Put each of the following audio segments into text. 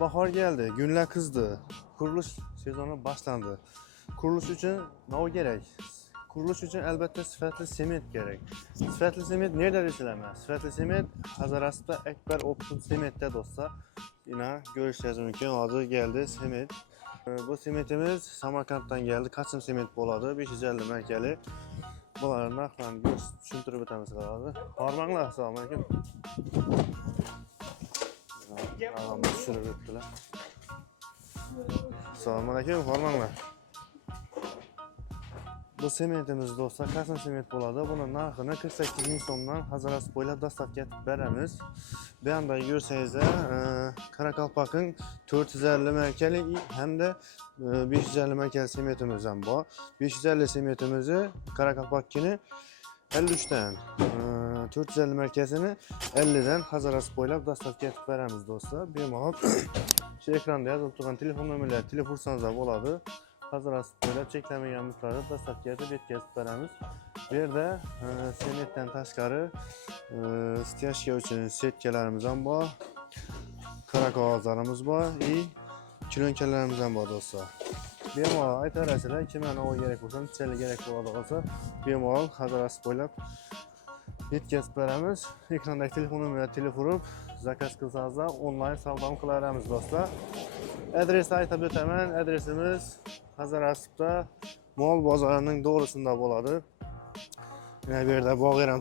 Bahar geldi, günler kızdı. Kuruluş sezonu başlandı. Kuruluş için ne gerek? Kuruluş için elbette sıfatlı sement gerek. Sıfatlı sement nerede işlemez? Sıfatlı sement Hazaras'ta Ekber Optum Sement'te dostlar. Yine görüşeceğiz mümkün. Adı geldi sement. Bu sementimiz Samarkand'dan geldi. Kasım sement boladı. 550 merkeli. Bunların narxlarını tushuntirib o'tamiz qoladi. Hormanglar, assalomu alaykum. Adam tushirib o'tdilar. Assalomu alaykum, hormanglar. Bu sementimiz dostlar, Kasım sement bo'ladi. Buni narxini 48 ming so'mdan Hazaras bo'ylab dastavka etib beramiz. Bu yanda görseniz Karakalpak'ın 450 merkeli hem de 550 merkeli sementimiz ham bor. 550 sementimizi Karakalpak'ını 53'ten, 450 merkezini 50'den Hazaras bo'ylab dastavka etib beramiz dostlar. Bemalol şu ekranda yozilib turgan telefon nomerlari telefonsangiz ham bo'ladi. Hazaras bo'ylab cheklanmagan miqdorda dastavka etib yetkazib beramiz. Bu yerda sementdan tashqari styashka uchun setkalarimiz ham bor. Qora qog'ozlarimiz bor va kilonkalarimiz ham bor do'stlar. Bemalol aytarasizlar, kimga nima kerak bo'lsa, nechalar kerak bo'ladi qolsa, bemalol Hazaras bo'ylab yetkazib beramiz. Ekrandagi telefon nomerga telefon urib, zakaz qilsangiz onlayn savdo qilaveramiz do'stlar. Adresni aytib o'taman. Adresimiz Hazarasda Mol bozorining to'g'risida bo'ladi. Yana bu yerda Bog'eram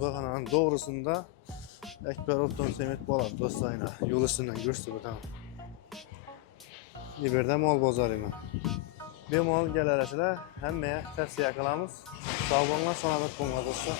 to'yxonaning to'g'risida Ekber Optum sement bo'ladi do'stlar. Yo'l ustidan ko'rsatib o'taman. Bu yerda Mol bozoriman. Bemalol kelarasizlar, hammaga tavsiya qilamiz. Sog' bo'linglar, salomat bo'linglar do'stlar.